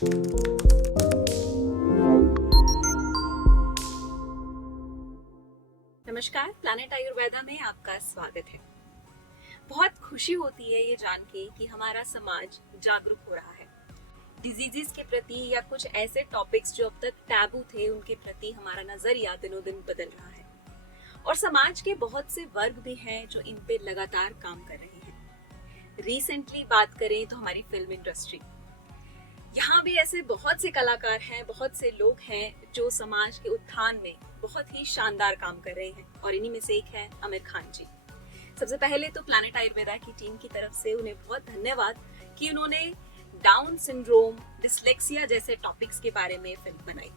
नमस्कार, प्लैनेट आयुर्वेदा में आपका स्वागत है। बहुत खुशी होती है ये जान के कि हमारा समाज जागरूक हो रहा है डिजीजेस के प्रति, या कुछ ऐसे टॉपिक्स जो अब तक टैबू थे उनके प्रति हमारा नजरिया दिनों दिन बदल रहा है। और समाज के बहुत से वर्ग भी हैं जो इन पे लगातार काम कर रहे हैं। रिसेंटली बात करें तो हमारी फिल्म इंडस्ट्री, यहाँ भी ऐसे बहुत से कलाकार हैं, बहुत से लोग हैं जो समाज के उत्थान में बहुत ही शानदार काम कर रहे हैं, और इन्हीं में से एक है आमिर खान जी। सबसे पहले तो प्लैनेट आयुर्वेदा की टीम की तरफ से उन्हें बहुत धन्यवाद कि उन्होंने डाउन सिंड्रोम, डिसलेक्सिया जैसे टॉपिक्स के बारे में फिल्म बनाई।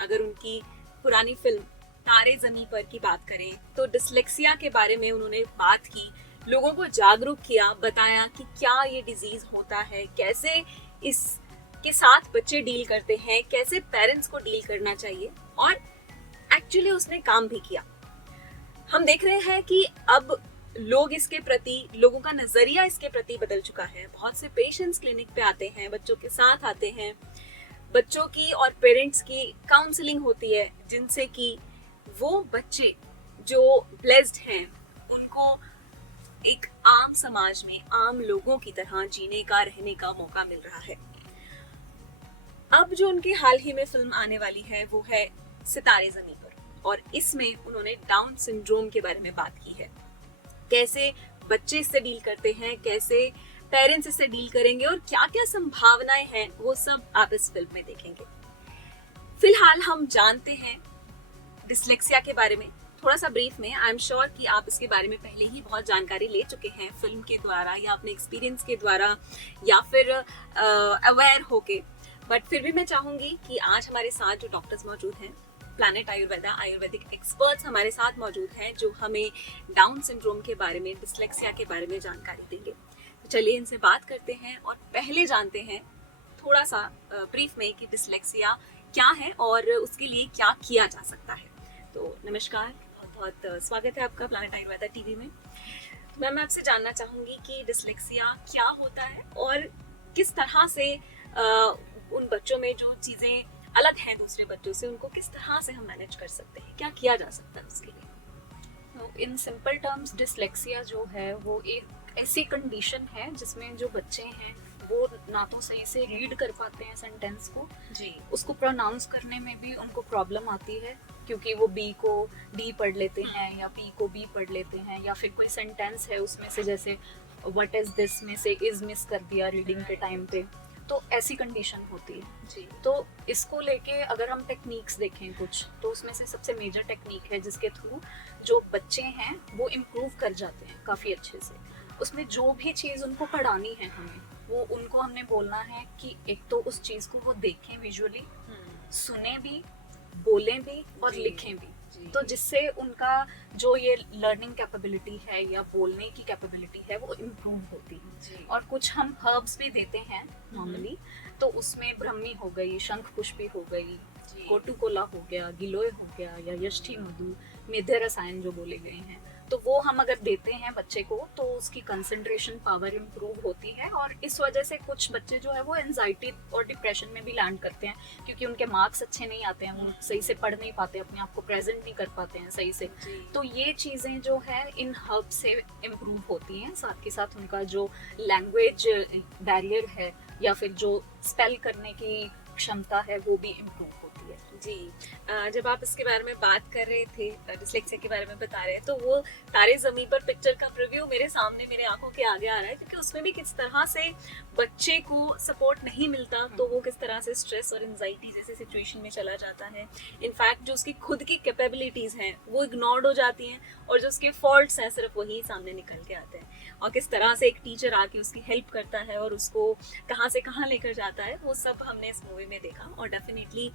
अगर उनकी पुरानी फिल्म तारे ज़मीं पर की बात करें तो डिसलेक्सिया के बारे में उन्होंने बात की, लोगों को जागरूक किया, बताया कि क्या ये डिजीज होता है, कैसे इस के साथ बच्चे डील करते हैं, कैसे पेरेंट्स को डील करना चाहिए, और एक्चुअली उसने काम भी किया। हम देख रहे हैं कि अब लोग इसके प्रति, लोगों का नजरिया इसके प्रति बदल चुका है। बहुत से पेशेंट्स क्लिनिक पे आते हैं, बच्चों के साथ आते हैं, बच्चों की और पेरेंट्स की काउंसलिंग होती है, जिनसे कि वो बच्चे जो ब्लेस्ड हैं उनको एक आम समाज में आम लोगों की तरह जीने का, रहने का मौका मिल रहा है। अब जो उनकी हाल ही में फिल्म आने वाली है वो है सितारे ज़मीं पर, और इसमें उन्होंने डाउन सिंड्रोम के बारे में बात की है। कैसे बच्चे इससे डील करते हैं, कैसे पेरेंट्स इससे डील करेंगे, और क्या क्या संभावनाएं हैं, वो सब आप इस फिल्म में देखेंगे। फिलहाल हम जानते हैं डिसलेक्सिया के बारे में थोड़ा सा ब्रीफ में। आई एम श्योर कि आप इसके बारे में पहले ही बहुत जानकारी ले चुके हैं, फिल्म के द्वारा या अपने एक्सपीरियंस के द्वारा, या फिर अवेयर होके। बट फिर भी मैं चाहूंगी कि आज हमारे साथ जो डॉक्टर्स मौजूद हैं, प्लैनेट आयुर्वेदा आयुर्वेदिक एक्सपर्ट्स हमारे साथ मौजूद हैं, जो हमें डाउन सिंड्रोम के बारे में, डिसलेक्सिया के बारे में जानकारी देंगे। तो चलिए इनसे बात करते हैं और पहले जानते हैं थोड़ा सा ब्रीफ में कि डिसलेक्सिया क्या है और उसके लिए क्या किया जा सकता है। तो नमस्कार, बहुत बहुत स्वागत है आपका प्लैनेट आयुर्वेदा टीवी में। तो मैं आपसे जानना चाहूंगी कि डिसलेक्सिया क्या होता है और किस तरह से उन बच्चों में जो चीजें अलग हैं दूसरे बच्चों से, उनको किस तरह से हम मैनेज कर सकते हैं, क्या किया जा सकता है उसके लिए। तो इन सिंपल टर्म्स डिसलेक्सिया जो है वो एक ऐसी कंडीशन है जिसमें जो बच्चे हैं वो ना तो सही से रीड कर पाते हैं सेंटेंस को जी, उसको प्रोनाउंस करने में भी उनको प्रॉब्लम आती है, क्योंकि वो बी को डी पढ़ लेते हैं या पी को बी पढ़ लेते हैं, या फिर कोई सेंटेंस है उसमें से जैसे व्हाट इज दिस में से इज मिस कर दिया रीडिंग के टाइम पे, तो ऐसी कंडीशन होती है जी। तो इसको लेके अगर हम टेक्निक्स देखें कुछ, तो उसमें से सबसे मेजर टेक्निक है जिसके थ्रू जो बच्चे हैं वो इम्प्रूव कर जाते हैं काफ़ी अच्छे से। उसमें जो भी चीज़ उनको पढ़ानी है हमें, वो उनको हमने बोलना है कि एक तो उस चीज़ को वो देखें विजुअली, सुने भी, बोलें भी और लिखें भी, तो जिससे उनका जो ये लर्निंग कैपेबिलिटी है या बोलने की कैपेबिलिटी है वो इम्प्रूव होती है। और कुछ हम हर्ब्स भी देते हैं नॉर्मली, तो उसमें ब्रह्मी हो गई, शंख पुष्पी हो गई, कोटुकोला हो गया, गिलोय हो गया, या यष्टि मधु, मेधे रसायन जो बोले गए हैं, तो वो हम अगर देते हैं बच्चे को तो उसकी कंसंट्रेशन पावर इम्प्रूव होती है। और इस वजह से कुछ बच्चे जो है वो एंजाइटी और डिप्रेशन में भी लैंड करते हैं, क्योंकि उनके मार्क्स अच्छे नहीं आते हैं, वो सही से पढ़ नहीं पाते, अपने आप को प्रेजेंट नहीं कर पाते हैं सही से। तो ये चीज़ें जो है इन हर्ब से इम्प्रूव होती हैं। साथ के साथ उनका जो लैंग्वेज बैरियर है या फिर जो स्पेल करने की क्षमता है वो भी इम्प्रूव होती है। जी, जब आप इसके बारे में बात कर रहे थे, डिसलेक्सिया के बारे में बता रहे हैं, तो वो तारे ज़मीं पर पिक्चर का प्रीव्यू मेरे सामने, मेरे आंखों के आगे आ रहा है, क्योंकि उसमें भी किस तरह से बच्चे को सपोर्ट नहीं मिलता तो वो किस तरह से स्ट्रेस और एंजाइटी जैसे सिचुएशन में चला जाता है। इनफैक्ट जो उसकी खुद की कैपेबिलिटीज़ हैं वो इग्नोर्ड हो जाती हैं, और जो उसके फॉल्ट्स हैं सिर्फ वही सामने निकल के आते हैं। और किस तरह से एक टीचर आके उसकी हेल्प करता है और उसको कहाँ से कहाँ लेकर जाता है, वो सब हमने इस मूवी में देखा। और डेफिनेटली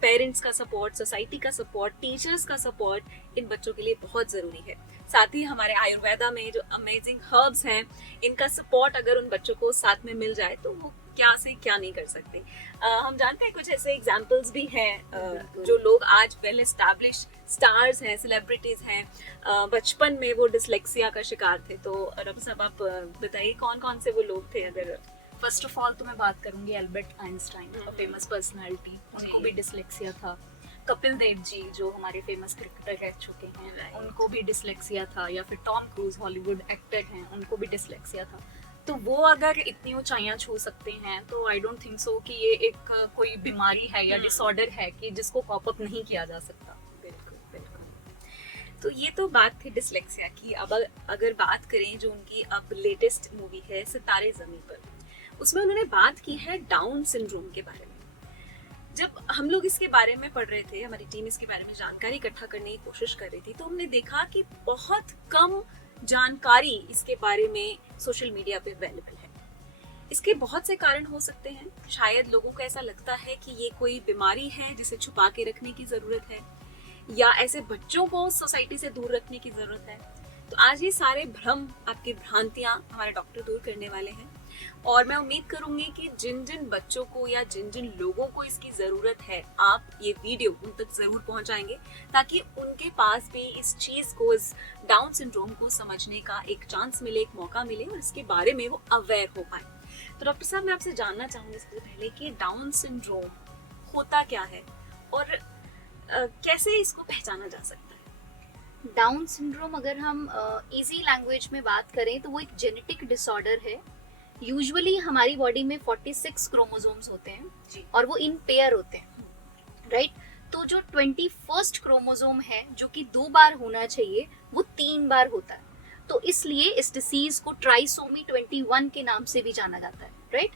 पेरेंट्स का सपोर्ट, सोसाइटी का सपोर्ट, टीचर्स का सपोर्ट इन बच्चों के लिए बहुत ज़रूरी है। साथ ही हमारे आयुर्वेदा में जो अमेजिंग हर्ब्स हैं, इनका सपोर्ट अगर उन बच्चों को साथ में मिल जाए तो वो क्या से क्या नहीं कर सकते। हम जानते हैं कुछ ऐसे एग्जाम्पल्स भी हैं जो लोग आज वेल एस्टैब्लिश स्टार्स हैं, सेलिब्रिटीज हैं, बचपन में वो डिसलेक्सिया का शिकार थे। तो डॉक्टर साहब आप बताइए कौन कौन से वो लोग थे, अगर फर्स्ट ऑफ ऑल तो मैं बात करूंगी एल्बर्ट आइंस्टाइन, फेमस पर्सनालिटी, उनको भी डिसलेक्सिया था। कपिल देव जी जो हमारे फेमस क्रिकेटर रह चुके हैं, उनको भी डिसलेक्सिया था। या फिर टॉम क्रूज हॉलीवुड एक्टर हैं, उनको भी डिसलेक्सिया था। तो वो अगर इतनी ऊंचाइयां छू सकते हैं तो आई डोंट थिंक सो कि ये एक कोई बीमारी है या डिसऑर्डर है कि जिसको कॉप अप नहीं किया जा सकता। बिल्कुल बिल्कुल। तो ये तो बात थी डिसलेक्सिया की। अब अगर बात करें जो उनकी अब लेटेस्ट मूवी है सितारे ज़मीं पर, उसमें उन्होंने बात की है डाउन सिंड्रोम के बारे में। जब हम लोग इसके बारे में पढ़ रहे थे, हमारी टीम इसके बारे में जानकारी इकट्ठा करने की कोशिश कर रही थी, तो हमने देखा कि बहुत कम जानकारी इसके बारे में सोशल मीडिया पे अवेलेबल है। इसके बहुत से कारण हो सकते हैं। शायद लोगों को ऐसा लगता है कि ये कोई बीमारी है जिसे छुपा के रखने की जरूरत है, या ऐसे बच्चों को सोसाइटी से दूर रखने की जरूरत है। तो आज ये सारे भ्रम, आपकी भ्रांतियां हमारे डॉक्टर दूर करने वाले हैं। और मैं उम्मीद करूंगी कि जिन जिन बच्चों को या जिन जिन लोगों को इसकी जरूरत है, आप ये वीडियो उन तक जरूर पहुंचाएंगे, ताकि उनके पास भी इस चीज को, इस डाउन सिंड्रोम को समझने का एक चांस मिले, एक मौका मिले और इसके बारे में वो अवेयर हो पाए। तो डॉक्टर साहब, मैं आपसे जानना चाहूंगी सबसे पहले कि डाउन सिंड्रोम होता क्या है और कैसे इसको पहचाना जा सकता है? डाउन सिंड्रोम अगर हम इजी लैंग्वेज में बात करें तो वो एक जेनेटिक डिसऑर्डर है। यूजुअली हमारी बॉडी में 46 क्रोमोसोम्स होते हैं जी। और वो इन पेयर होते हैं, राइट। तो जो 21st क्रोमोसोम है, जो कि 2 बार होना चाहिए, वो 3 बार होता है। तो इसलिए इस डिसीज को ट्राइसोमी 21 के नाम से भी जाना जाता है, राइट।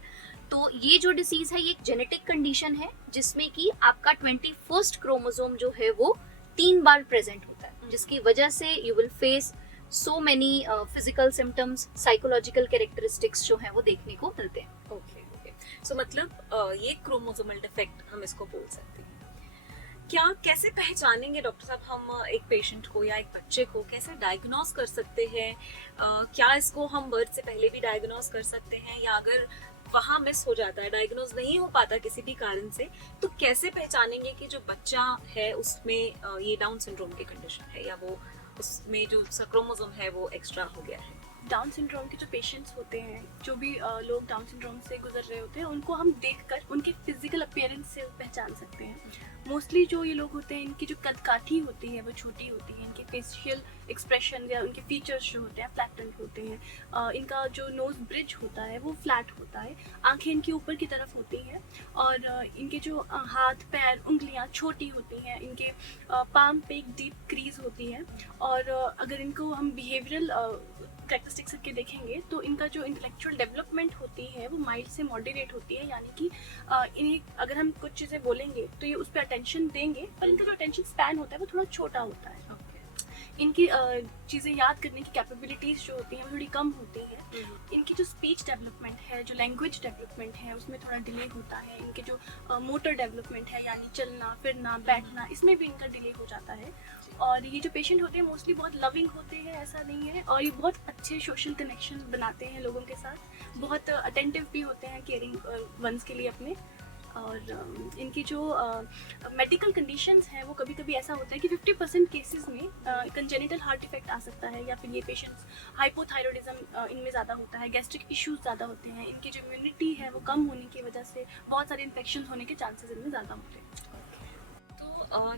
तो ये जो डिसीज है ये एक जेनेटिक कंडीशन है जिसमें कि आपका 21st क्रोमोसोम जो है वो 3 बार प्रेजेंट होता है, जिसकी वजह से you will face so many physical symptoms, psychological characteristics जो हैं वो देखने को मिलते हैं। ओके। सो मतलब ये क्रोमोसोमल डिफेक्ट हम इसको बोल सकते हैं। क्या कैसे पहचानेंगे डॉक्टर साहब हम एक पेशेंट को या एक बच्चे को कैसे डायग्नोस कर सकते हैं? क्या इसको हम बर्थ से पहले भी डायग्नोस कर सकते हैं, या अगर वहाँ मिस हो जाता है, डायग्नोस नहीं हो पाता किसी भी कारण से, तो कैसे पहचानेंगे कि जो बच्चा है उसमें ये डाउन सिंड्रोम की कंडीशन है, या वो उसमें जो क्रोमोसोम है वो एक्स्ट्रा हो गया है? डाउन सिंड्रोम के जो पेशेंट्स होते हैं, जो भी लोग डाउन सिंड्रोम से गुजर रहे होते हैं, उनको हम देखकर उनके फिजिकल अपीयरेंस से पहचान सकते हैं। मोस्टली जो ये लोग होते हैं, इनकी जो कदकाठी होती है वो छोटी होती है, इनके फेशियल एक्सप्रेशन या उनके फीचर्स जो होते हैं फ्लैटेंड होते हैं, इनका जो नोज ब्रिज होता है वो फ्लैट होता है, आंखें इनकी ऊपर की तरफ होती हैं, और इनके जो हाथ पैर उंगलियां छोटी होती हैं, इनके पाम पे एक डीप क्रीज होती है। और अगर इनको हम बिहेवियरल कैरेक्टरिस्टिक्स के देखेंगे तो इनका जो इंटेलेक्चुअल डेवलपमेंट होती है वो माइल्ड से मॉडरेट होती है, यानी कि इन्हें अगर हम कुछ चीज़ें बोलेंगे तो ये उस पर अटेंशन देंगे, पर इनका जो अटेंशन स्पैन होता है वो थोड़ा छोटा होता है। इनकी चीज़ें याद करने की कैपेबिलिटीज़ जो होती हैं वो थोड़ी कम होती है। इनकी जो स्पीच डेवलपमेंट है, जो लैंग्वेज डेवलपमेंट है, उसमें थोड़ा डिले होता है। इनके जो मोटर डेवलपमेंट है, यानी चलना फिरना बैठना, इसमें भी इनका डिले हो जाता है। और ये जो पेशेंट होते हैं मोस्टली बहुत लविंग होते हैं, ऐसा नहीं है, और ये बहुत अच्छे सोशल कनेक्शन बनाते हैं लोगों के साथ, बहुत अटेंटिव भी होते हैं केयरिंग वंस के लिए अपने। और इनकी जो मेडिकल कंडीशंस हैं वो कभी कभी ऐसा होता है कि 50% केसेस में कंजेनिटल हार्ट इफेक्ट आ सकता है, या फिर ये पेशेंट्स हाइपोथायरॉयडिज्म इनमें ज़्यादा होता है, गैस्ट्रिक इश्यूज ज़्यादा होते हैं, इनकी जो इम्यूनिटी है वो कम होने की वजह से बहुत सारे इन्फेक्शन होने के चांसेस इनमें ज़्यादा होते हैं।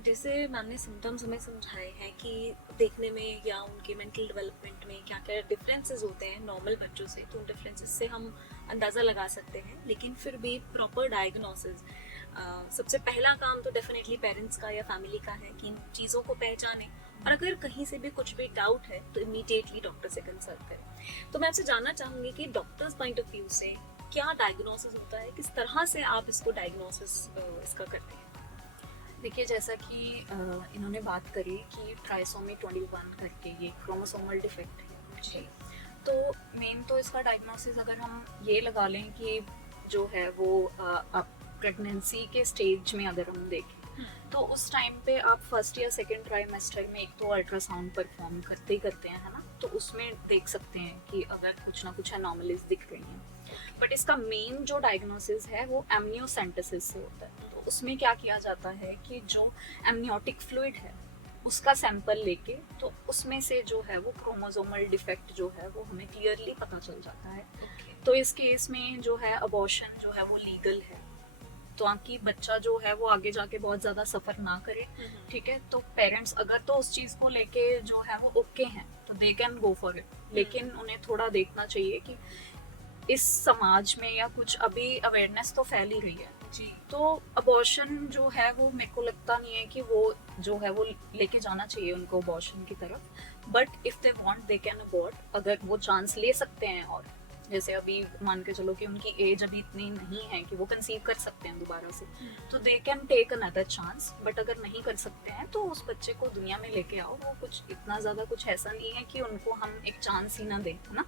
जैसे मैम ने सिम्टम्स हमें समझाए हैं कि देखने में या उनके मेंटल डेवलपमेंट में क्या क्या डिफरेंसेस होते हैं नॉर्मल बच्चों से, तो उन डिफरेंसेस से हम अंदाज़ा लगा सकते हैं। लेकिन फिर भी प्रॉपर डायग्नोसिस, सबसे पहला काम तो डेफिनेटली पेरेंट्स का या फैमिली का है कि इन चीज़ों को पहचानें, और अगर कहीं से भी कुछ भी डाउट है तो इमीडिएटली डॉक्टर से कंसल्ट करें। तो मैं आपसे जानना चाहूँगी कि डॉक्टर्स पॉइंट ऑफ व्यू से क्या डायग्नोसिस होता है, किस तरह से आप इसको डायग्नोसिस इसका करते हैं? देखिए, जैसा कि इन्होंने बात करी कि ट्राइसोमी 21 करके ये क्रोमोसोमल डिफेक्ट है जी, तो मेन तो इसका डायग्नोसिस अगर हम ये लगा लें कि जो है वो आप प्रेगनेंसी के स्टेज में अगर हम देखें तो उस टाइम पे आप फर्स्ट या सेकेंड ट्राइमेस्टर में एक तो अल्ट्रासाउंड परफॉर्म करते ही करते हैं, है ना, तो उसमें देख सकते हैं कि अगर कुछ ना कुछ एनॉमलीज दिख रही हैं। बट इसका मेन जो डायग्नोसिस है वो एमनियोसेंटेसिस से होता है। तो उसमें क्या किया जाता है कि जो एमनियोटिक फ्लूइड है उसका सैंपल लेके, तो उसमें से जो है वो क्रोमोसोमल डिफेक्ट जो है वो हमें क्लियरली पता चल जाता है। तो इस केस में जो है अबॉर्शन जो है वो लीगल है, ताकि बच्चा जो है वो आगे जाके बहुत ज्यादा सफर ना करे। ठीक है, तो पेरेंट्स अगर तो उस चीज को लेके जो है वो ओके हैं तो they can go for it, लेकिन उन्हें थोड़ा देखना चाहिए कि इस समाज में या कुछ अभी अवेयरनेस तो फैल ही रही है जी। तो अबॉर्शन जो है वो मेरे को लगता नहीं है कि वो जो है वो लेके जाना चाहिए उनको अबॉर्शन की तरफ, but if they want they can abort, अगर वो चांस ले सकते हैं। और जैसे अभी मान के चलो कि उनकी एज अभी इतनी नहीं है कि वो कंसीव कर सकते हैं दोबारा से, तो they can take another chance. But अगर नहीं कर सकते हैं तो उस बच्चे को दुनिया में लेके आओ, वो कुछ इतना ज्यादा कुछ ऐसा नहीं है कि उनको हम एक चांस ही ना दें, है ना,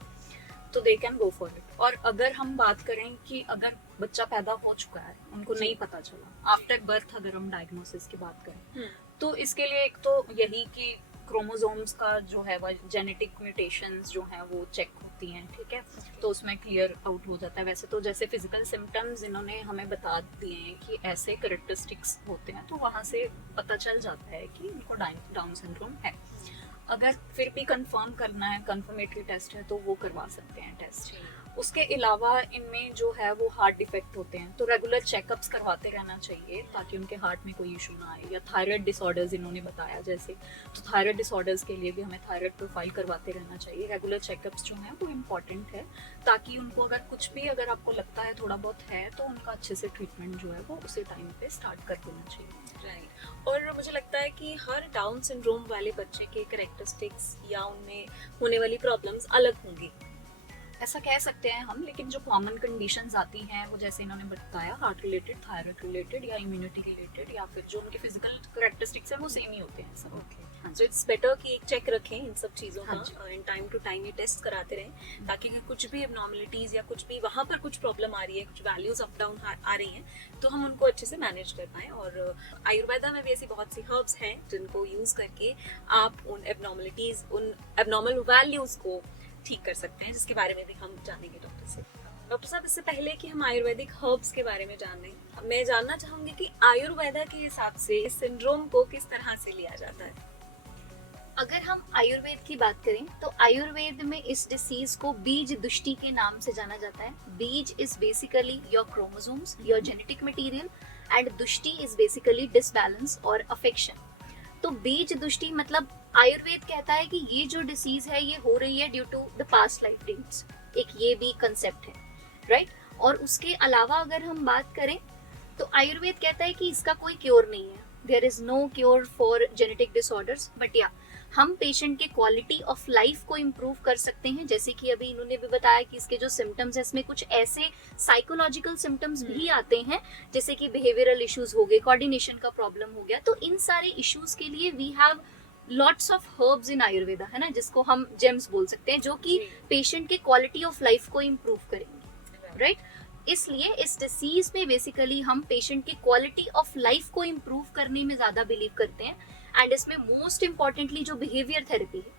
तो they can go for it. और अगर हम बात करें कि अगर बच्चा पैदा हो चुका है, उनको नहीं पता चला आफ्टर बर्थ, अगर हम डायग्नोसिस की बात करें तो इसके लिए एक तो यही कि क्रोमोसोम्स का जो है वो जेनेटिक म्यूटेशंस जो है वो चेक होती हैं। ठीक है, तो उसमें क्लियर आउट हो जाता है। वैसे तो जैसे फिजिकल सिम्टम्स इन्होंने हमें बता दिए हैं कि ऐसे कैरेक्टरिस्टिक्स होते हैं, तो वहाँ से पता चल जाता है कि इनको डाउन सिंड्रोम है। अगर फिर भी कंफर्म करना है, कंफर्मेटरी टेस्ट है, तो वो करवा सकते हैं टेस्ट। उसके अलावा इनमें जो है वो हार्ट डिफेक्ट होते हैं, तो रेगुलर चेकअप्स करवाते रहना चाहिए ताकि उनके हार्ट में कोई इशू ना आए। या थायराइड डिसऑर्डर्स इन्होंने बताया जैसे, तो थायराइड डिसऑर्डर्स के लिए भी हमें थायराइड प्रोफाइल करवाते रहना चाहिए। रेगुलर चेकअप्स जो हैं वो इम्पॉर्टेंट है, ताकि उनको अगर कुछ भी अगर आपको लगता है थोड़ा बहुत है तो उनका अच्छे से ट्रीटमेंट जो है वो उसी टाइम पे स्टार्ट कर देना चाहिए। राइट। और मुझे लगता है कि हर डाउन सिंड्रोम वाले बच्चे के कैरेक्टरिस्टिक्स या उनमें होने वाली प्रॉब्लम्स अलग होंगी, ऐसा कह सकते हैं हम। लेकिन जो कॉमन कंडीशंस आती हैं वो जैसे इन्होंने बताया, हार्ट रिलेटेड, थायराइड रिलेटेड या इम्यूनिटी रिलेटेड, या फिर जो उनके फिजिकल कैरेक्टरिस्टिक्स हैं वो सेम ही होते हैं सब। सो इट्स बेटर कि एक चेक रखें इन सब चीज़ों हाँ का, इन टाइम टू टाइम ये टेस्ट कराते रहें, ताकि अगर कुछ भी एबनॉर्मलिटीज या कुछ भी वहाँ पर कुछ प्रॉब्लम आ रही है, कुछ वैल्यूज अप डाउन आ रही हैं, तो हम उनको अच्छे से मैनेज कर पाएँ। और आयुर्वेदा में भी ऐसी बहुत सी हर्ब्स हैं जिनको यूज़ करके आप उन एबनॉर्मलिटीज, उन एबनॉर्मल वैल्यूज़ को ठीक कर सकते हैं, जिसके बारे में भी हम जानेंगे डॉक्टर से। डॉक्टर साहब, इससे पहले कि हम आयुर्वेदिक हर्ब्स के बारे में जानें, मैं जानना चाहूंगी कि आयुर्वेदा के हिसाब से इस सिंड्रोम को किस तरह से लिया जाता है। अगर हम आयुर्वेद की बात करें तो आयुर्वेद में इस डिसीज को बीज दुष्टि के नाम से जाना जाता है। बीज is basically your chromosomes, your genetic material, and दुष्टि इज बेसिकली डिसबैलेंस और अफेक्शन। तो बीज दुष्टि मतलब आयुर्वेद कहता है कि ये जो डिसीज है ये हो रही है due to the past life debts, एक ये भी कंसेप्ट है, राइट। और उसके अलावा अगर हम बात करें तो आयुर्वेद कहता है कि इसका कोई क्योर नहीं है, there is no cure for genetic disorders, but या हम पेशेंट के क्वालिटी ऑफ लाइफ को इम्प्रूव कर सकते हैं। जैसे कि अभी इन्होंने भी बताया कि इसके जो सिम्टम्स है, इसमें कुछ ऐसे साइकोलॉजिकल सिम्टम्स भी आते हैं जैसे कि बिहेवियरल इश्यूज हो गए, कोऑर्डिनेशन का प्रॉब्लम हो गया। तो इन सारे इश्यूज के लिए we have lots of herbs in Ayurveda, है ना, जिसको हम जेम्स बोल सकते हैं, जो कि पेशेंट के क्वालिटी ऑफ लाइफ को इम्प्रूव करेंगे, राइट। इसलिए इस डिसीज में बेसिकली हम पेशेंट की क्वालिटी ऑफ लाइफ को इम्प्रूव करने में ज्यादा बिलीव करते हैं। एंड इसमें मोस्ट इम्पॉर्टेंटली जो बिहेवियर थेरेपी है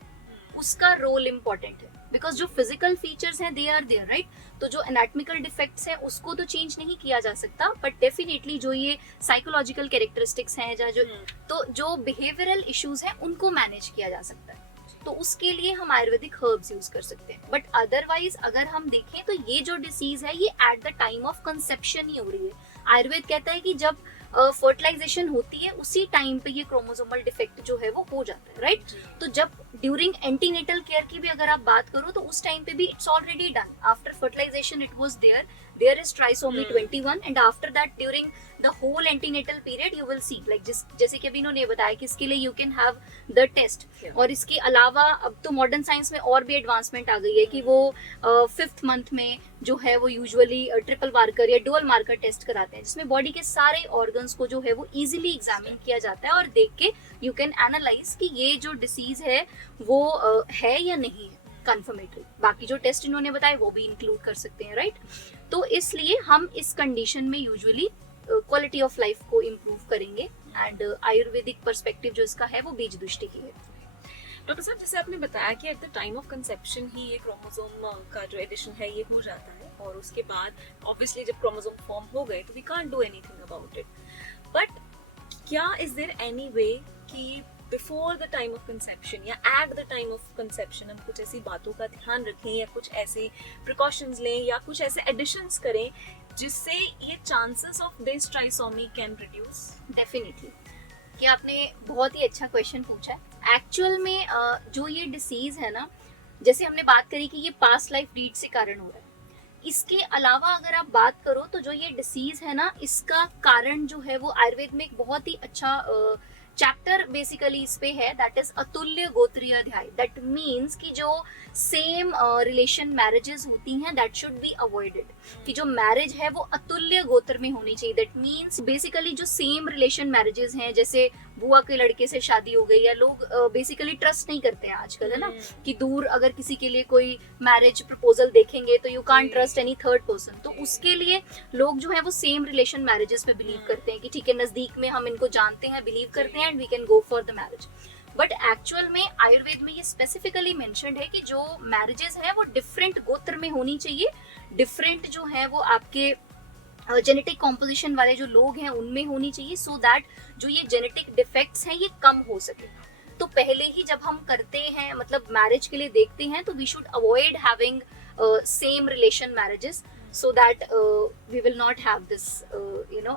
उसका रोल इम्पॉर्टेंट है, बिकॉज जो फिजिकल फीचर्स हैं दे आर देयर, राइट। तो जो एनाटॉमिकल डिफेक्ट्स हैं उसको तो चेंज नहीं किया जा सकता, बट डेफिनेटली जो ये साइकोलॉजिकल कैरेक्टरिस्टिक्स हैं या जो बिहेवियरल इश्यूज हैं उनको मैनेज किया जा सकता है। तो उसके लिए हम आयुर्वेदिक हर्ब्स यूज कर सकते हैं। बट अदरवाइज अगर हम देखें तो ये जो डिसीज है ये at the time of conception ही हो रही है। आयुर्वेद कहता है कि जब फर्टिलाइजेशन होती है उसी टाइम पे ये क्रोमोसोमल डिफेक्ट जो है वो हो जाता है, राइट। तो जब ड्यूरिंग एंटीनेटल केयर की भी अगर आप बात करो तो उस टाइम पे भी it's already done, after fertilization it was there is trisomy 21, and after that during the whole antenatal period you will see, like जैसे कि अभी इन्होंने बताया कि इसके लिए you can have the test. और इसके अलावा अब तो मॉडर्न साइंस में और भी एडवांसमेंट आ गई है कि वो 5th मंथ में जो है वो यूजुअली ट्रिपल मार्कर या डुअल मार्कर टेस्ट कराते हैं, जिसमें बॉडी के सारे ऑर्गन्स को जो है वो इजीली एग्जामिन किया जाता है और देख के यू कैन एनालाइज कि ये जो डिसीज है वो है या नहीं है, कंफर्मेटरी। बाकी जो टेस्ट इन्होंने बताए वो भी इंक्लूड कर सकते हैं, राइट। तो इसलिए हम इस कंडीशन में यूजुअली क्वालिटी ऑफ लाइफ को इम्प्रूव करेंगे। एंड आयुर्वेदिक पर्सपेक्टिव जो इसका है वो बीज दुष्टि की है। डॉक्टर साहब, जैसे आपने बताया कि at the time of conception ही ये क्रोमोसोम का जो एडिशन है ये हो जाता है, और उसके बाद ऑब्वियसली जब क्रोमोसोम फॉर्म हो गए तो we can't do anything about it, but क्या इज देयर एनी वे कि before the time of conception या at the time of conception हम कुछ ऐसी बातों का ध्यान रखें या कुछ ऐसे प्रिकॉशंस लें या कुछ ऐसे एडिशंस करें जिससे ये chances of this trisomy can reduce? Definitely, कि आपने बहुत ही अच्छा क्वेश्चन पूछा है। एक्चुअल में जो ये डिसीज है ना, जैसे हमने बात करी कि ये पास्ट लाइफ रीड से कारण हो रहा है, इसके अलावा अगर आप बात करो तो जो ये डिसीज है ना, इसका कारण जो है वो आयुर्वेद में एक बहुत ही अच्छा चैप्टर बेसिकली इस पे है, दैट इज अतुल्य गोत्रीय अध्याय। दैट मीन्स कि जो सेम रिलेशन मैरिजेस होती हैं दैट शुड बी अवॉइडेड, कि जो मैरिज है वो अतुल्य गोत्र में होनी चाहिए। दैट मीन्स बेसिकली जो सेम रिलेशन मैरिजेस हैं, जैसे बुआ के लड़के से शादी हो गई, या लोग बेसिकली ट्रस्ट नहीं करते हैं आजकल, है ना, कि दूर अगर किसी के लिए कोई मैरिज प्रपोजल देखेंगे तो you can't trust any third person. तो उसके लिए लोग जो है वो सेम रिलेशन मैरिजेस पे बिलीव करते हैं कि ठीक है, नजदीक में हम इनको जानते हैं, बिलीव करते हैं and we can go for the marriage. But actual में आयुर्वेद में ये स्पेसिफिकली मेंशन्ड है कि जो मैरिजेस है वो डिफरेंट गोत्र में होनी चाहिए, डिफरेंट जो है वो आपके जेनेटिक कॉम्पोजिशन वाले जो लोग हैं उनमें होनी चाहिए, सो दैट जो ये जेनेटिक डिफेक्ट्स हैं ये कम हो सके। तो पहले ही जब हम करते हैं, मतलब मैरिज के लिए देखते हैं, तो we should avoid having same relation marriages, so that we will not have this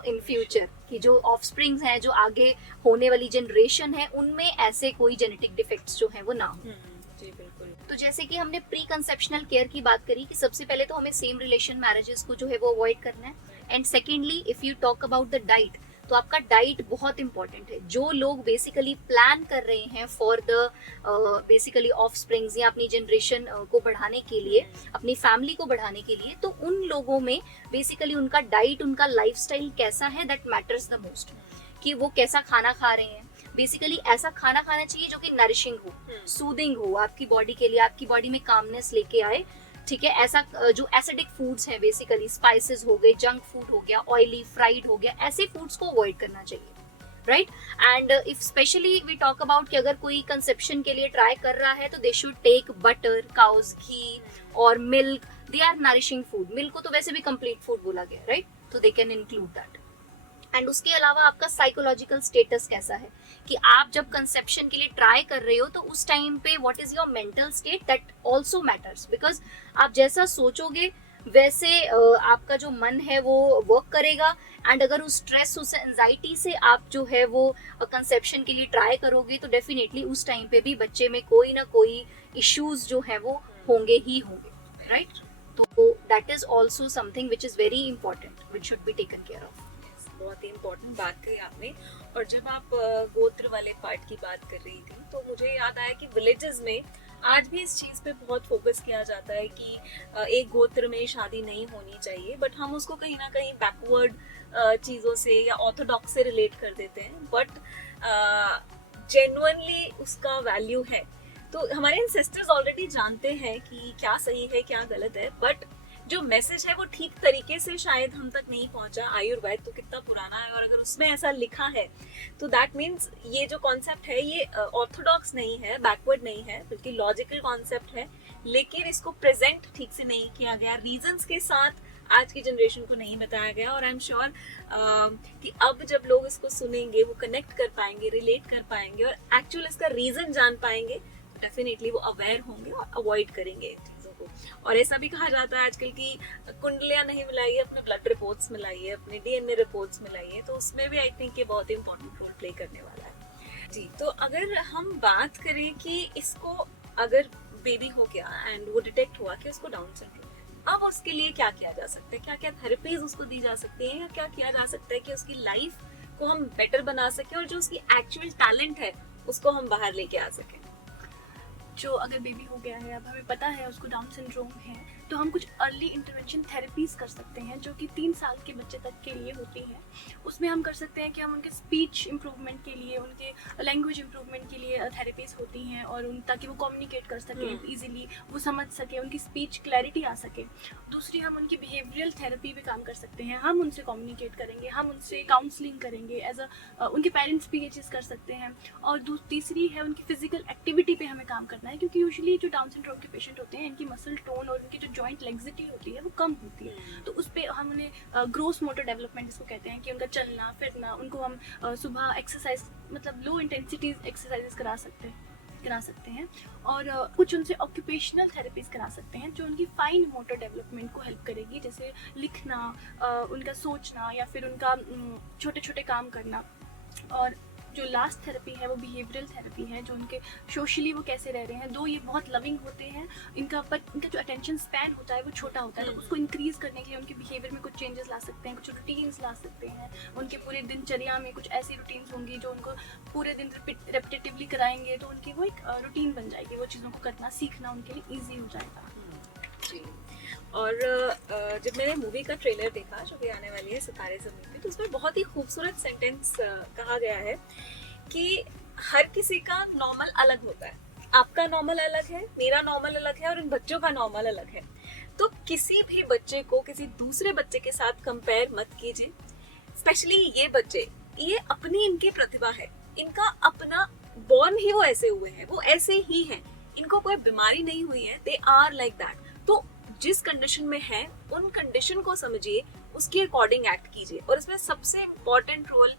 in future, कि जो ऑफस्प्रिंग्स हैं, जो आगे होने वाली जनरेशन है, उनमें ऐसे कोई जेनेटिक डिफेक्ट्स जो हैं वो ना हो। जी बिल्कुल। तो जैसे कि हमने प्री कंसेप्शनल केयर की बात करी कि सबसे पहले तो हमें सेम रिलेशन मैरिजेस को जो है वो अवॉइड करना है, and secondly if you talk about the diet, तो आपका डाइट बहुत इंपॉर्टेंट है। जो लोग बेसिकली प्लान कर रहे हैं फॉर द बेसिकली ऑफस्प्रिंग्स या अपनी जनरेशन को बढ़ाने के लिए, अपनी फैमिली को बढ़ाने के लिए, तो उन लोगों में बेसिकली उनका डाइट, उनका लाइफस्टाइल कैसा है, दैट मैटर्स द मोस्ट, कि वो कैसा खाना खा रहे हैं। बेसिकली ऐसा खाना खाना चाहिए जो कि नरिशिंग हो, सूदिंग हो आपकी बॉडी के लिए, आपकी बॉडी में कामनेस लेके आए, ठीक है। ऐसा जो एसिडिक फूड्स हैं, बेसिकली स्पाइसेस हो गए, जंक फूड हो गया, ऑयली फ्राइड हो गया, ऐसे फूड्स को अवॉइड करना चाहिए, right. And if specially we talk about कि अगर कोई कंसेप्शन के लिए ट्राई कर रहा है तो they should take butter, cause ghee और milk, they are nourishing food. Milk को तो वैसे भी कंप्लीट फूड बोला गया, राइट, तो they can include that. And उसके अलावा आपका साइकोलॉजिकल स्टेटस कैसा है, कि आप जब कंसेप्शन के लिए ट्राई कर रहे हो तो उस टाइम पे what is your mental state, that also matters, because आप जैसा सोचोगे वैसे आपका जो मन है वो वर्क करेगा। एंड अगर उस स्ट्रेस, उस एंजाइटी से आप जो है वो कंसेप्शन के लिए ट्राई करोगे तो डेफिनेटली उस टाइम पे भी बच्चे में कोई ना कोई इश्यूज जो है वो होंगे ही होंगे, राइट। तो that is also something which is very important, which should be taken care of. बहुत ही इम्पोर्टेंट बात कही आपने। और जब आप गोत्र वाले पार्ट की बात कर रही थी तो मुझे याद आया कि विलेजेस में आज भी इस चीज़ पे बहुत फोकस किया जाता है कि एक गोत्र में शादी नहीं होनी चाहिए, बट हम उसको कहीं ना कहीं बैकवर्ड चीज़ों से या ऑर्थोडॉक्स से रिलेट कर देते हैं, बट जेन्युइनली उसका वैल्यू है। तो हमारे सिस्टर्स ऑलरेडी जानते हैं कि क्या सही है क्या गलत है, बट जो मैसेज है वो ठीक तरीके से शायद हम तक नहीं पहुंचा। आयुर्वेद तो कितना पुराना है और अगर उसमें ऐसा लिखा है तो दैट मीन्स ये जो कॉन्सेप्ट है ये ऑर्थोडॉक्स नहीं है, बैकवर्ड नहीं है, बल्कि लॉजिकल कॉन्सेप्ट है, लेकिन इसको प्रेजेंट ठीक से नहीं किया गया, रीजंस के साथ आज की जनरेशन को नहीं बताया गया। और आई एम श्योर कि अब जब लोग इसको सुनेंगे वो कनेक्ट कर पाएंगे, रिलेट कर पाएंगे और एक्चुअल इसका रीजन जान पाएंगे, डेफिनेटली वो अवेयर होंगे और अवॉइड करेंगे चीज़ों को। और ऐसा भी कहा जाता है आजकल की कुंडलियां नहीं मिलाइए, अपने ब्लड रिपोर्ट्स मिलाइए, अपने डीएनए रिपोर्ट्स मिलाइए, तो उसमें भी आई थिंक ये बहुत इंपॉर्टेंट रोल प्ले करने वाला है। जी, तो अगर हम बात करें कि इसको अगर बेबी हो गया एंड वो डिटेक्ट हुआ कि उसको डाउन सिंड्रोम है, अब उसके लिए क्या किया जा सकता है, क्या क्या थेरेपीज उसको दी जा सकती है, या क्या किया जा सकता है कि उसकी लाइफ को हम बेटर बना सके और जो उसकी एक्चुअल टैलेंट है उसको हम बाहर लेके आ सकें। जो अगर बेबी हो गया है, अब हमें पता है उसको डाउन सिंड्रोम है, तो हम कुछ अर्ली इंटरवेंशन थेरेपीज कर सकते हैं जो कि 3 साल के बच्चे तक के लिए होती हैं। उसमें हम कर सकते हैं कि हम उनके स्पीच इम्प्रूवमेंट के लिए, उनके लैंग्वेज इम्प्रूवमेंट के लिए थेरेपीज होती हैं, और ताकि वो कम्युनिकेट कर सकें इजीली, वो समझ सके, उनकी स्पीच क्लैरिटी आ सके। दूसरी, हम उनकी बिहेवियरल थेरेपी पे काम कर सकते हैं, हम उनसे कम्युनिकेट करेंगे, हम उनसे काउंसलिंग करेंगे, एज उनके पेरेंट्स भी ये चीज़ कर सकते हैं। और तीसरी है उनकी फिजिकल एक्टिविटी पे हमें काम करना है, क्योंकि यूजुअली जो डाउन सिंड्रोम के पेशेंट होते हैं इनकी मसल टोन और उनकी जो जॉइंट लेग्जिटी होती है वो कम होती है। तो उस पर हम उन्हें ग्रोस मोटर डेवलपमेंट जिसको कहते हैं कि उनका चलना फिरना, उनको हम सुबह एक्सरसाइज मतलब लो इंटेंसिटी एक्सरसाइजेस करा सकते हैं और कुछ उनसे ऑक्यूपेशनल थेरेपीज करा सकते हैं जो उनकी फाइन मोटर डेवलपमेंट को हेल्प करेगी, जैसे लिखना, उनका सोचना या फिर उनका छोटे छोटे काम करना। और जो लास्ट थेरेपी है वो बिहेवियरल थेरेपी है, जो उनके सोशली वो कैसे रह रहे हैं। दो ये बहुत लविंग होते हैं पर इनका जो अटेंशन स्पैन होता है वो छोटा होता है, तो उसको इंक्रीज करने के लिए उनके बिहेवियर में कुछ चेंजेस ला सकते हैं, कुछ रूटीन्स ला सकते हैं। उनके पूरे दिनचर्या में कुछ ऐसी रूटीन्स होंगी जो उनको पूरे दिन रेपिटेटिवली कराएंगे, तो उनकी वो एक रूटीन बन जाएगी, वो चीज़ों को करना सीखना उनके लिए ईजी हो जाएगा। जी। और जब मैंने मूवी का ट्रेलर देखा जो भी आने वाली है सितारे ज़मीन पे, तो उसमें बहुत ही खूबसूरत सेंटेंस कहा गया है कि हर किसी का नॉर्मल अलग होता है। आपका नॉर्मल अलग है, मेरा नॉर्मल अलग है और इन बच्चों का नॉर्मल अलग है। तो किसी भी बच्चे को किसी दूसरे बच्चे के साथ कंपेयर मत कीजिए। स्पेशली ये बच्चे, ये अपनी इनकी प्रतिभा है, इनका अपना बॉर्न ही वो ऐसे हुए हैं, वो ऐसे ही हैं, इनको कोई बीमारी नहीं हुई है, दे आर लाइक दैट। तो जिस कंडीशन में है उन कंडीशन को समझिए, उसके अकॉर्डिंग एक्ट कीजिए। और इसमें सबसे इम्पोर्टेंट रोल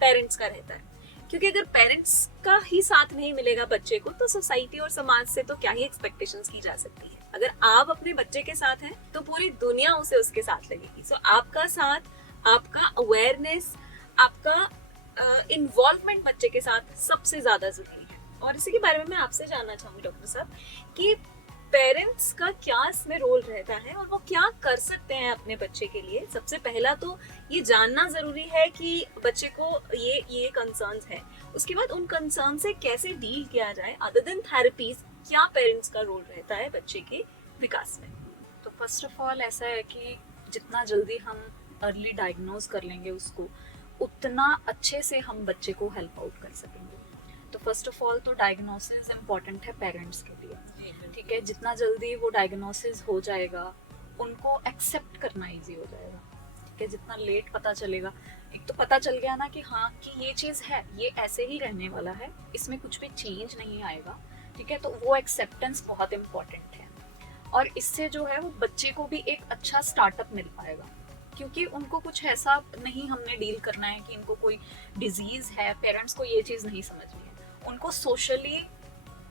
पेरेंट्स का रहता है, क्योंकि अगर पेरेंट्स का ही साथ नहीं मिलेगा बच्चे को, तो सोसाइटी और समाज से तो क्या ही एक्सपेक्टेशंस की जा सकती है। अगर आप अपने बच्चे के साथ हैं तो पूरी दुनिया उसे उसके साथ लगेगी। सो आपका साथ, आपका अवेयरनेस, आपका इन्वॉल्वमेंट बच्चे के साथ सबसे ज्यादा जरूरी है। और इसी के बारे में मैं आपसे जानना चाहूंगी डॉक्टर साहब कि पेरेंट्स का क्या इसमें रोल रहता है और वो क्या कर सकते हैं अपने बच्चे के लिए। सबसे पहला तो ये जानना जरूरी है कि बच्चे को ये कंसर्न्स है, उसके बाद उन कंसर्न से कैसे डील किया जाए। अदर देन थेरेपीज, क्या पेरेंट्स का रोल रहता है बच्चे के विकास में? तो फर्स्ट ऑफ ऑल ऐसा है कि जितना जल्दी हम अर्ली डायग्नोज कर लेंगे उसको, उतना अच्छे से हम बच्चे को हेल्प आउट कर सकेंगे। तो फर्स्ट ऑफ ऑल तो डायग्नोसिस इम्पॉर्टेंट है पेरेंट्स के लिए, ठीक है। जितना जल्दी वो डायग्नोसिस हो जाएगा, उनको एक्सेप्ट करना इजी हो जाएगा, ठीक है। जितना लेट पता चलेगा, एक तो पता चल गया ना कि हाँ कि ये चीज़ है, ये ऐसे ही रहने वाला है, इसमें कुछ भी चेंज नहीं आएगा, ठीक है। तो वो एक्सेप्टेंस बहुत इम्पॉर्टेंट है। और इससे जो है वो बच्चे को भी एक अच्छा स्टार्टअप मिल पाएगा, क्योंकि उनको कुछ ऐसा नहीं हमने डील करना है कि इनको कोई डिजीज है। पेरेंट्स को ये चीज़ नहीं समझनी है, उनको सोशली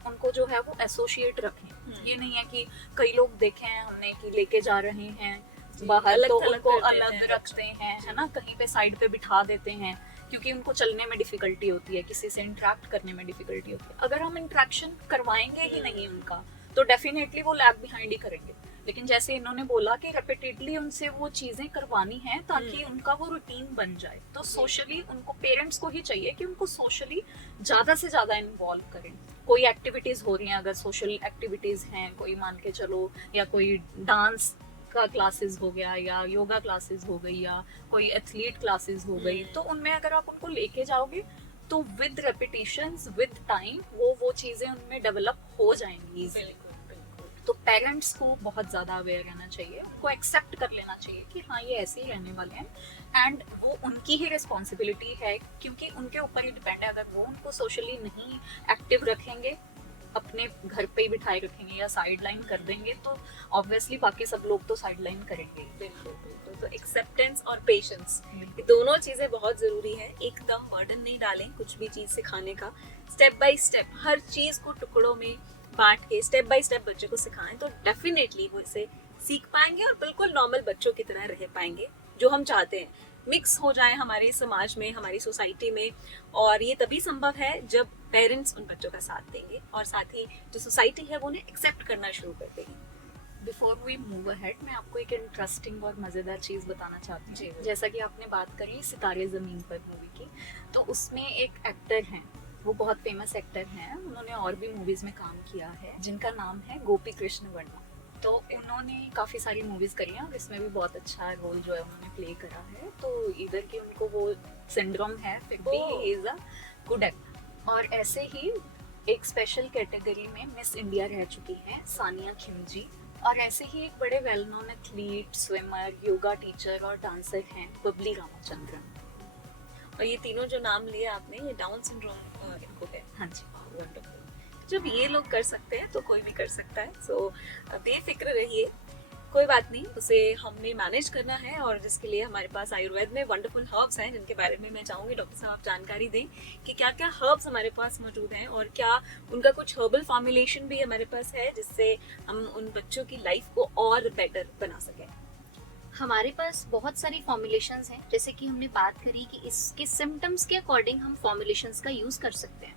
उनको जो है वो एसोसिएट रखें। ये नहीं है कि कई लोग देखे हैं हमने कि लेके जा रहे हैं बाहर तो उनको अलग रखते हैं, है ना, कहीं पे साइड पे बिठा देते हैं क्योंकि उनको चलने में डिफिकल्टी होती है, किसी से इंटरेक्ट करने में डिफिकल्टी होती है। अगर हम इंटरेक्शन करवाएंगे ही नहीं उनका, तो डेफिनेटली वो लैग बिहाइंड ही करेंगे। लेकिन जैसे इन्होंने बोला कि रेपिटेडली उनसे वो चीजें करवानी है ताकि उनका वो रूटीन बन जाए। तो सोशली उनको, पेरेंट्स को ही चाहिए कि उनको सोशली ज्यादा से ज्यादा इन्वॉल्व करें। कोई एक्टिविटीज हो रही हैं, अगर सोशल एक्टिविटीज हैं, कोई मान के चलो, या कोई डांस का क्लासेस हो गया, या योगा क्लासेस हो गई, या कोई एथलीट क्लासेस हो गई, तो उनमें अगर आप उनको लेके जाओगे तो विद रेपिटेशंस, विद टाइम वो चीजें उनमें डेवलप हो जाएंगी इजीली। तो पेरेंट्स को बहुत ज़्यादा अवेयर रहना चाहिए, उनको एक्सेप्ट कर लेना चाहिए कि हाँ ये ऐसे ही रहने वाले हैं, एंड वो उनकी ही रिस्पॉन्सिबिलिटी है, क्योंकि उनके ऊपर ही डिपेंड है। अगर वो उनको सोशली नहीं एक्टिव रखेंगे, अपने घर पे ही बिठाए रखेंगे या साइड लाइन कर देंगे, तो ऑब्वियसली बाकी सब लोग तो साइड लाइन करेंगे। बिल्कुल बिल्कुल। तो एक्सेप्टेंस और पेशेंस, ये दोनों चीजें बहुत जरूरी है। एकदम बर्डन नहीं डालें कुछ भी चीज सिखाने का, स्टेप बाय स्टेप हर चीज को टुकड़ों में बांट के स्टेप बाय स्टेप बच्चे को सिखाएं, तो डेफिनेटली वो इसे सीख पाएंगे और बिल्कुल नॉर्मल बच्चों की तरह रह पाएंगे, जो हम चाहते हैं। मिक्स हो जाए हमारे समाज में, हमारी सोसाइटी में, और ये तभी संभव है जब पेरेंट्स उन बच्चों का साथ देंगे और साथ ही जो सोसाइटी है वो उन्हें एक्सेप्ट करना शुरू कर देगी। बिफोर वी मूव अहेड, मैं आपको एक इंटरेस्टिंग और मज़ेदार चीज़ बताना चाहती हूँ। जैसा कि आपने बात करी सितारे ज़मीन पर मूवी की, तो उसमें एक एक्टर हैं, वो बहुत फेमस एक्टर हैं, उन्होंने और भी मूवीज़ में काम किया है, जिनका नाम है गोपी कृष्ण वर्मा। तो उन्होंने काफ़ी सारी मूवीज़ करी हैं और इसमें भी बहुत अच्छा रोल जो है उन्होंने प्ले करा है। तो इधर की उनको वो सिंड्रोम है, फिर भी he is a good actor. और ऐसे ही एक स्पेशल कैटेगरी में मिस इंडिया रह चुकी हैं सानिया खिमजी, और ऐसे ही एक बड़े well known athlete, swimmer, yoga teacher और डांसर हैं बबली रामाचंद्रन। और ये तीनों जो नाम लिए आपने, ये डाउन सिंड्रोम इनको है। हाँ जी। वंडरफुल। जब ये लोग कर सकते हैं तो कोई भी कर सकता है। सो बेफिक्र रहिए, कोई बात नहीं, उसे हमने मैनेज करना है, और जिसके लिए हमारे पास आयुर्वेद में वंडरफुल हर्ब्स हैं, जिनके बारे में मैं चाहूँगी डॉक्टर साहब आप जानकारी दें कि क्या क्या हर्ब्स हमारे पास मौजूद हैं और क्या उनका कुछ हर्बल फॉर्मुलेशन भी हमारे पास है जिससे हम उन बच्चों की लाइफ को और बेटर बना सकें। हमारे पास बहुत सारी फॉर्मुलेशंस हैं, जैसे कि हमने बात करी कि इसके सिम्टम्स के अकॉर्डिंग हम फॉर्मुलेशंस का यूज़ कर सकते हैं।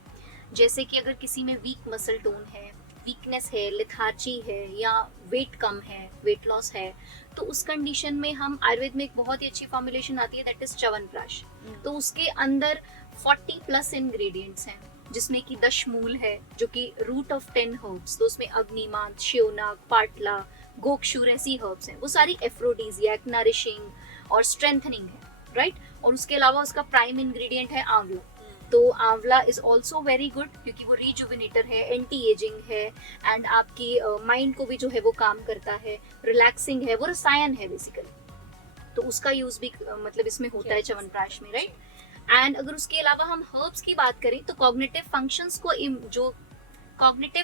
जैसे कि अगर किसी में वीक मसल टोन है, वीकनेस है, लेथार्जी है, या वेट कम है, वेट लॉस है, तो उस कंडीशन में हम आयुर्वेद में एक बहुत ही अच्छी फॉर्मुलेशन आती है, दैट इज च्यवनप्राश। तो उसके अंदर 40+ इंग्रेडिएंट्स हैं, जिसमें कि दशमूल है जो कि रूट ऑफ 10 हर्ब्स, तो उसमें अग्निमांत, श्योनाग, पाटला, गोक्षूर ऐसी हर्ब्स हैं। वो सारी एफ्रोडीजियाक, नरिशिंग और स्ट्रेंथनिंग है, राइट। और उसके अलावा उसका प्राइम इंग्रेडिएंट है आंवला। तो आंवला इज ऑल्सो वेरी गुड क्योंकि वो रिजुविनेटर है, एंटी एजिंग है, एंड आपकी माइंड को भी जो है वो काम करता है, रिलैक्सिंग है, वो रसायन है बेसिकली। तो उसका यूज भी मतलब इसमें होता है च्यवनप्राश में, राइट। एंड अगर उसके अलावा हम हर्ब्स की बात करें तो कॉग्निटिव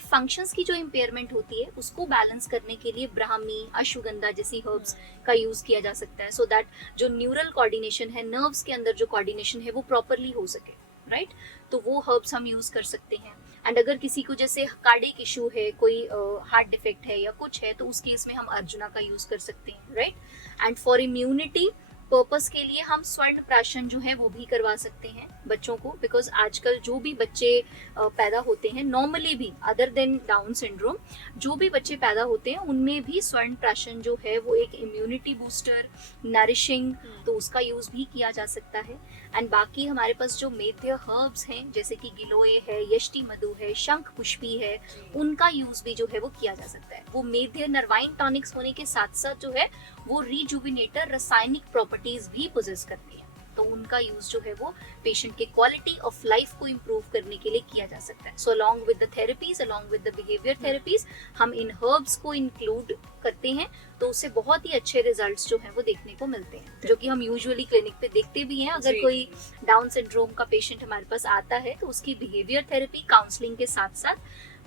फंक्शंस की जो इम्पेयरमेंट होती है उसको बैलेंस करने के लिए ब्राह्मी, अश्वगंधा जैसी हर्ब्स का यूज किया जा सकता है, सो दैट जो न्यूरल कोऑर्डिनेशन है, नर्व्स के अंदर जो कोऑर्डिनेशन है वो प्रॉपरली हो सके, राइट। तो वो हर्ब्स हम यूज कर सकते हैं। एंड अगर किसी को जैसे कार्डिक इशू है, कोई हार्ट डिफेक्ट है या कुछ है, तो उस केस में हम अर्जुना का यूज कर सकते हैं, right. And for immunity purpose के लिए हम स्वर्ण प्राशन जो है वो भी करवा सकते हैं बच्चों को, बिकॉज आजकल जो भी बच्चे पैदा होते हैं नॉर्मली भी, अदर देन डाउन सिंड्रोम, जो भी बच्चे पैदा होते हैं उनमें भी स्वर्ण प्राशन जो है वो एक इम्यूनिटी बूस्टर, नरिशिंग, तो उसका यूज भी किया जा सकता है। एंड बाकी हमारे पास जो मेद्य हर्ब्स हैं जैसे कि गिलोय है, यष्टि मधु है, शंख पुष्पी है, उनका यूज भी जो है वो किया जा सकता है। वो मेद्य नर्वाइन टॉनिक्स होने के साथ साथ जो है वो रिजुविनेटर रासायनिक प्रॉपर्टीज भी पोजेस करती है, तो उनका यूज जो है वो पेशेंट के क्वालिटी ऑफ लाइफ को इम्प्रूव करने के लिए किया जा सकता है। So along with the therapies, along with the behaviour therapies, हम इन हर्ब्स को इंक्लूड करते हैं, तो उससे बहुत ही अच्छे रिजल्ट्स जो हैं वो देखने को मिलते हैं, जो कि हम यूजुअली क्लिनिक पे देखते भी हैं। अगर कोई डाउन सिंड्रोम का पेशेंट हमारे पास आता है तो उसकी बिहेवियर थेरेपी, काउंसलिंग के साथ साथ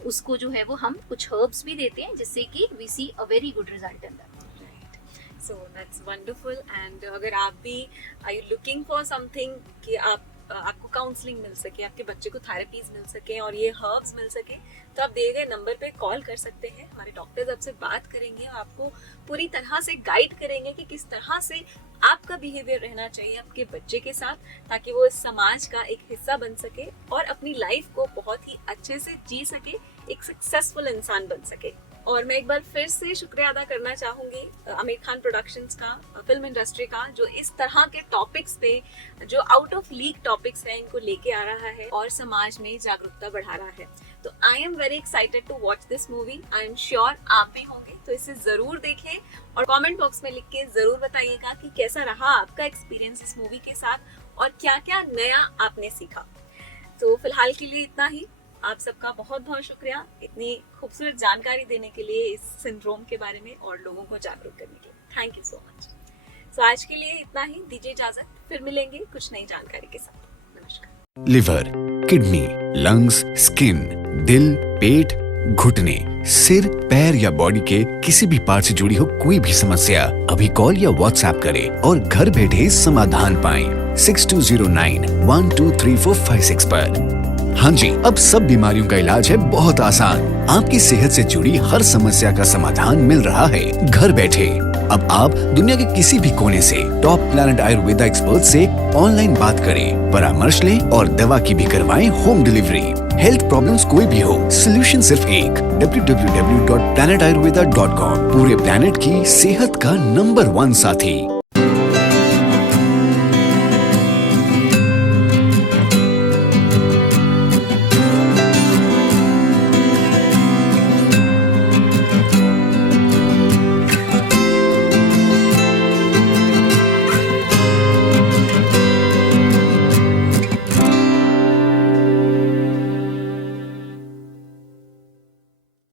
उसको जो है वो हम कुछ हर्ब्स भी देते हैं, जिससे कि we see a very good result in that. So that's wonderful. And अगर आप भी are you looking for something कि आपको काउंसलिंग मिल सके, आपके बच्चे को थेरेपीज मिल सके और ये हर्ब्स मिल सके, तो आप दिए गए नंबर पे कॉल कर सकते हैं। हमारे डॉक्टर्स आपसे बात करेंगे और आपको पूरी तरह से गाइड करेंगे कि किस तरह से आपका बिहेवियर रहना चाहिए आपके बच्चे के साथ, ताकि वो इस समाज का एक हिस्सा बन सके और अपनी लाइफ को बहुत ही अच्छे से जी सके, एक सक्सेसफुल इंसान बन सके। और मैं एक बार फिर से शुक्रिया अदा करना चाहूंगी आमिर खान प्रोडक्शंस का, फिल्म इंडस्ट्री का, जो इस तरह के टॉपिक्स पे, जो आउट ऑफ लीग टॉपिक्स हैं, इनको लेके आ रहा है और समाज में जागरूकता बढ़ा रहा है। तो I am very excited to watch this movie. I am sure आप भी होंगे, तो इसे जरूर देखें और कमेंट बॉक्स में लिख के जरूर बताइएगा कि कैसा रहा आपका एक्सपीरियंस इस मूवी के साथ और क्या क्या नया आपने सीखा। तो फिलहाल के लिए इतना ही। आप सबका बहुत बहुत शुक्रिया इतनी खूबसूरत जानकारी देने के लिए इस सिंड्रोम के बारे में और लोगों को जागरूक करने के लिए। Thank you so much. So आज के लिए इतना ही, दीजिए इजाजत, फिर मिलेंगे कुछ नई जानकारी के साथ। नमस्कार। लिवर, किडनी, लंग्स, स्किन, दिल, पेट, घुटने, सिर, पैर या बॉडी के किसी भी पार्ट से जुड़ी हो कोई भी समस्या, अभी कॉल या व्हाट्सएप करें और घर बैठे समाधान पाएं 6209123456 पर। हाँ जी, अब सब बीमारियों का इलाज है बहुत आसान। आपकी सेहत से जुड़ी हर समस्या का समाधान मिल रहा है घर बैठे। अब आप दुनिया के किसी भी कोने से टॉप प्लैनेट आयुर्वेदा एक्सपर्ट से ऑनलाइन बात करें, परामर्श लें और दवा की भी करवाएं होम डिलीवरी। हेल्थ प्रॉब्लम्स कोई भी हो, सोल्यूशन सिर्फ एक, www.planetayurveda.com। पूरे प्लैनेट की सेहत का नंबर 1 साथी।